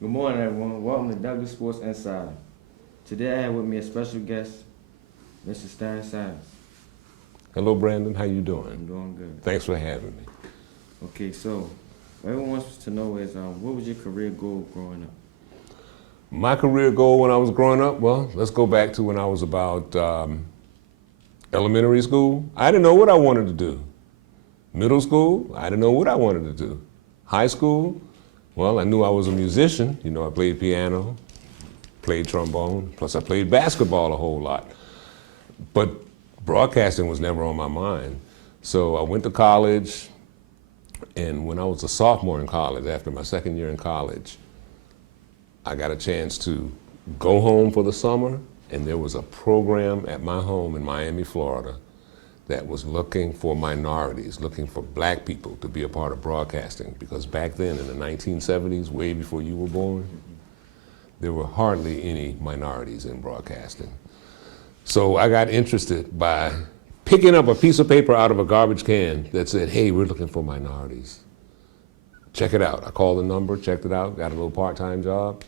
Good morning, everyone. Welcome to W Sports Insider. Today I have with me a special guest, Mr. Saunders. Hello, Brandon. How you doing? I'm doing good. Thanks for having me. Okay, so what everyone wants to know is, what was your career goal growing up? My career goal when I was growing up, well, let's go back to when I was about elementary school. I didn't know what I wanted to do. Middle school, I didn't know what I wanted to do. High school, well, I knew I was a musician. You know, I played piano, played trombone, plus I played basketball a whole lot. But broadcasting was never on my mind. So I went to college, and when I was a sophomore in college, after my second year in college, I got a chance to go home for the summer, and there was a program at my home in Miami, Florida, that was looking for minorities, looking for black people to be a part of broadcasting. Because back then, in the 1970s, way before you were born, there were hardly any minorities in broadcasting. So I got interested by picking up a piece of paper out of a garbage can that said, hey, we're looking for minorities. Check it out. I called the number, checked it out, got a little part-time job,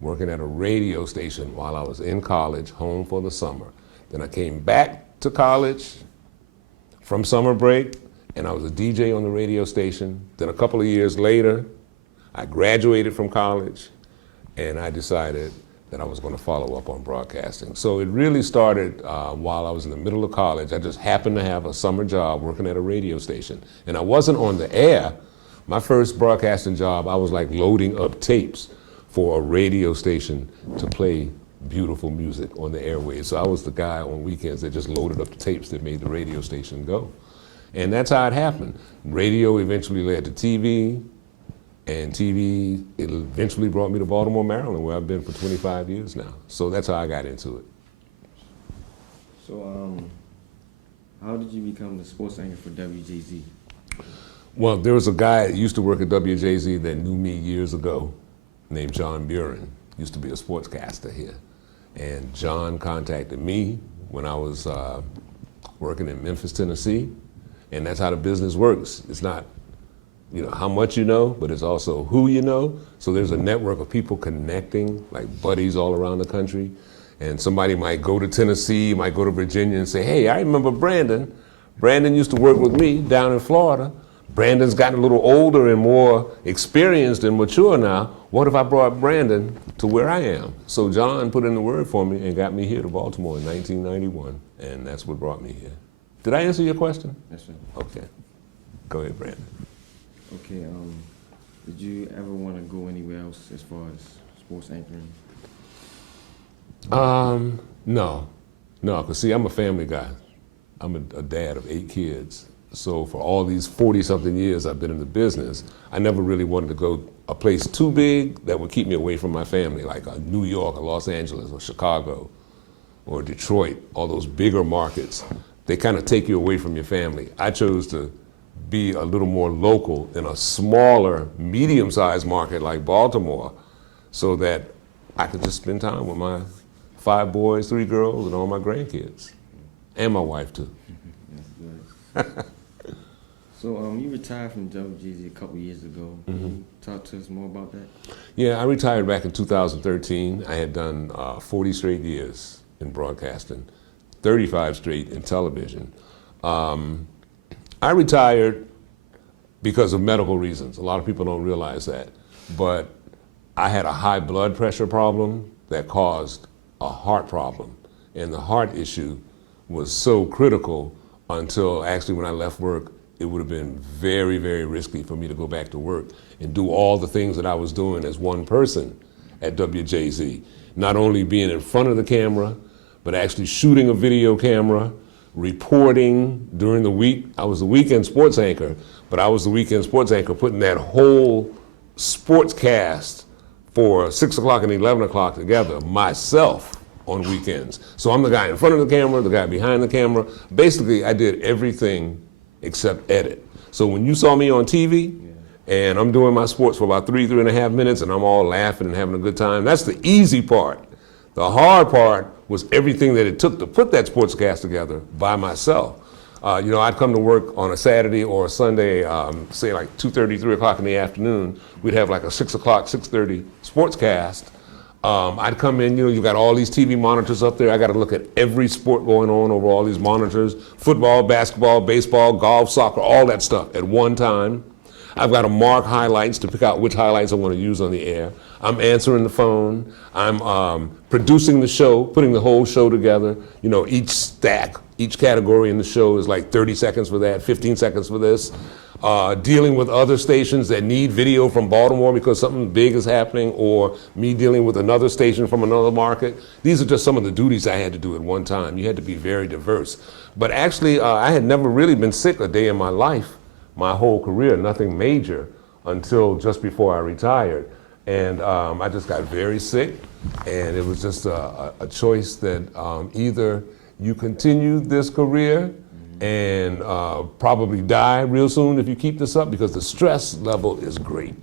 working at a radio station while I was in college, home for the summer. Then I came back to college from summer break, and I was a DJ on the radio station. Then a couple of years later, I graduated from college, and I decided that I was going to follow up on broadcasting. So it really started while I was in the middle of college. I just happened to have a summer job working at a radio station. And I wasn't on the air. My first broadcasting job, I was like loading up tapes for a radio station to play beautiful music on the airwaves. So I was the guy on weekends that just loaded up the tapes that made the radio station go. And that's how it happened. Radio eventually led to TV, and TV, it eventually brought me to Baltimore, Maryland, where I've been for 25 years now. So that's how I got into it. So, how did you become the sports anchor for WJZ? Well, there was a guy that used to work at WJZ that knew me years ago named John Buren. Used to be a sportscaster here. And John contacted me when I was working in Memphis, Tennessee. And that's how the business works. It's not, you know, how much you know, but it's also who you know. So there's a network of people connecting, like buddies all around the country. And somebody might go to Tennessee, might go to Virginia and say, hey, I remember Brandon. Brandon used to work with me down in Florida. Brandon's gotten a little older and more experienced and mature now. What if I brought Brandon to where I am? So John put in the word for me and got me here to Baltimore in 1991, and that's what brought me here. Did I answer your question? Yes, sir. Okay. Go ahead, Brandon. Okay, did you ever want to go anywhere else as far as sports anchoring? No, because see, I'm a family guy. I'm a dad of 8 kids. So for all these 40-something years I've been in the business, I never really wanted to go a place too big that would keep me away from my family, like New York or Los Angeles or Chicago or Detroit, all those bigger markets. They kind of take you away from your family. I chose to be a little more local in a smaller, medium-sized market like Baltimore so that I could just spend time with my 5 boys, 3 girls, and all my grandkids, and my wife too. That's good. So you retired from WJZ a couple years ago. Can you talk to us more about that? Yeah, I retired back in 2013. I had done 40 straight years in broadcasting, 35 straight in television. I retired because of medical reasons. A lot of people don't realize that. But I had a high blood pressure problem that caused a heart problem. And the heart issue was so critical until actually when I left work, it would have been very, very risky for me to go back to work and do all the things that I was doing as one person at WJZ. Not only being in front of the camera, but actually shooting a video camera, reporting during the week. I was the weekend sports anchor, but I was the weekend sports anchor putting that whole sports cast for 6 o'clock and 11 o'clock together myself on weekends. So I'm the guy in front of the camera, the guy behind the camera. Basically, I did everything except edit. So when you saw me on TV and I'm doing my sports for about 3.5 minutes and I'm all laughing and having a good time, that's the easy part. The hard part was everything that it took to put that sportscast together by myself. You know, I'd come to work on a Saturday or a Sunday, say like 2:30, 3 o'clock in the afternoon. We'd have like a 6 o'clock, 6:30 sportscast. I'd come in, you know, you got all these TV monitors up there. I got to look at every sport going on over all these monitors: football, basketball, baseball, golf, soccer, all that stuff at one time. I've got to mark highlights to pick out which highlights I want to use on the air. I'm answering the phone. I'm producing the show, putting the whole show together. You know, each stack, each category in the show is like 30 seconds for that, 15 seconds for this. Dealing with other stations that need video from Baltimore because something big is happening, or me dealing with another station from another market. These are just some of the duties I had to do at one time. You had to be very diverse. But actually, I had never really been sick a day in my life, my whole career, nothing major, until just before I retired. And I just got very sick, and it was just a choice that either you continue this career and probably die real soon if you keep this up, because the stress level is great,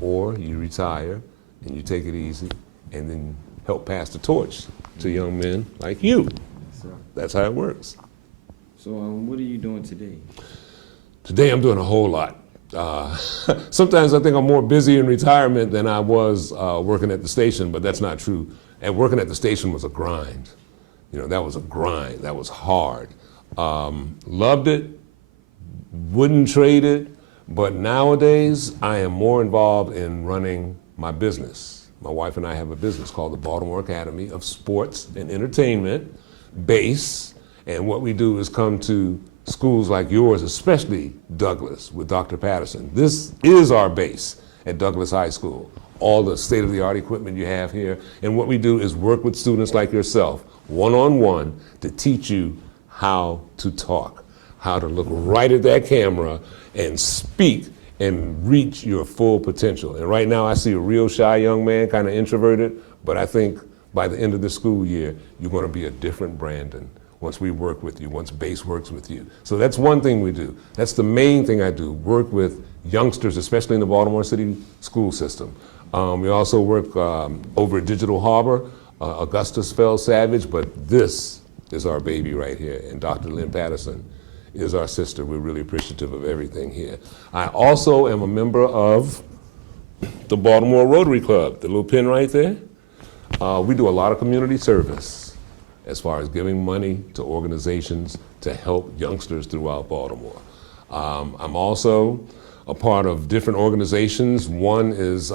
or you retire and you take it easy and then help pass the torch to young men like you. That's how it works. So what are you doing today? Today I'm doing a whole lot. Sometimes I think I'm more busy in retirement than I was working at the station, but that's not true. And working at the station was a grind. You know, that was a grind. That was hard. Loved it, wouldn't trade it, but nowadays I am more involved in running my business. My wife and I have a business called the Baltimore Academy of Sports and Entertainment, BASE, and what we do is come to schools like yours, especially Douglas with Dr. Patterson. This is our base at Douglas High School. All the state-of-the-art equipment you have here, and what we do is work with students like yourself, one-on-one, to teach you how to talk, how to look right at that camera and speak and reach your full potential. And right now I see a real shy young man, kind of introverted, but I think by the end of the school year, you're going to be a different Brandon once we work with you, once BASE works with you. So that's one thing we do. That's the main thing I do, work with youngsters, especially in the Baltimore City school system. We also work over at Digital Harbor, Augustus Fell Savage, but this is our baby right here, and Dr. Lynn Patterson is our sister. We're really appreciative of everything here. I also am a member of the Baltimore Rotary Club, the little pin right there. We do a lot of community service as far as giving money to organizations to help youngsters throughout Baltimore. I'm also a part of different organizations. One is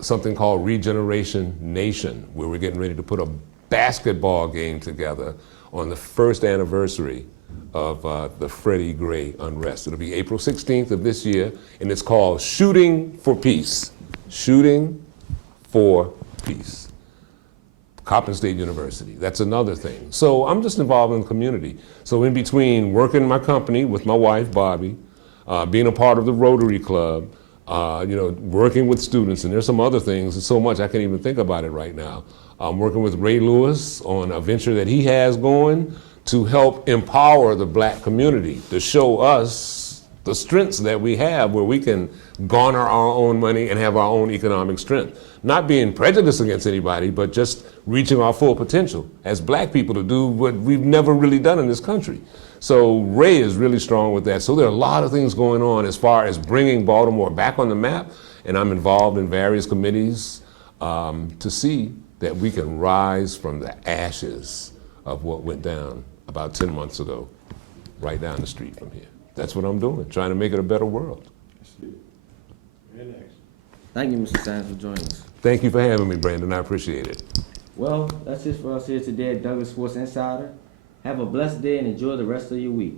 something called Regeneration Nation, where we're getting ready to put a basketball game together on the first anniversary of the Freddie Gray unrest. It'll be April 16th of this year, and it's called Shooting for Peace. Shooting for Peace. Coppin State University, that's another thing. So I'm just involved in the community. So in between working my company with my wife, Bobby, being a part of the Rotary Club, you know, working with students, and there's some other things, there's so much I can't even think about it right now. I'm working with Ray Lewis on a venture that he has going to help empower the black community, to show us the strengths that we have where we can garner our own money and have our own economic strength. Not being prejudiced against anybody, but just reaching our full potential as black people to do what we've never really done in this country. So Ray is really strong with that. So there are a lot of things going on as far as bringing Baltimore back on the map, and I'm involved in various committees to see that we can rise from the ashes of what went down about 10 months ago, right down the street from here. That's what I'm doing, trying to make it a better world. Very nice. Thank you, Mr. Saunders, for joining us. Thank you for having me, Brandon. I appreciate it. Well, that's it for us here today at Douglas Sports Insider. Have a blessed day and enjoy the rest of your week.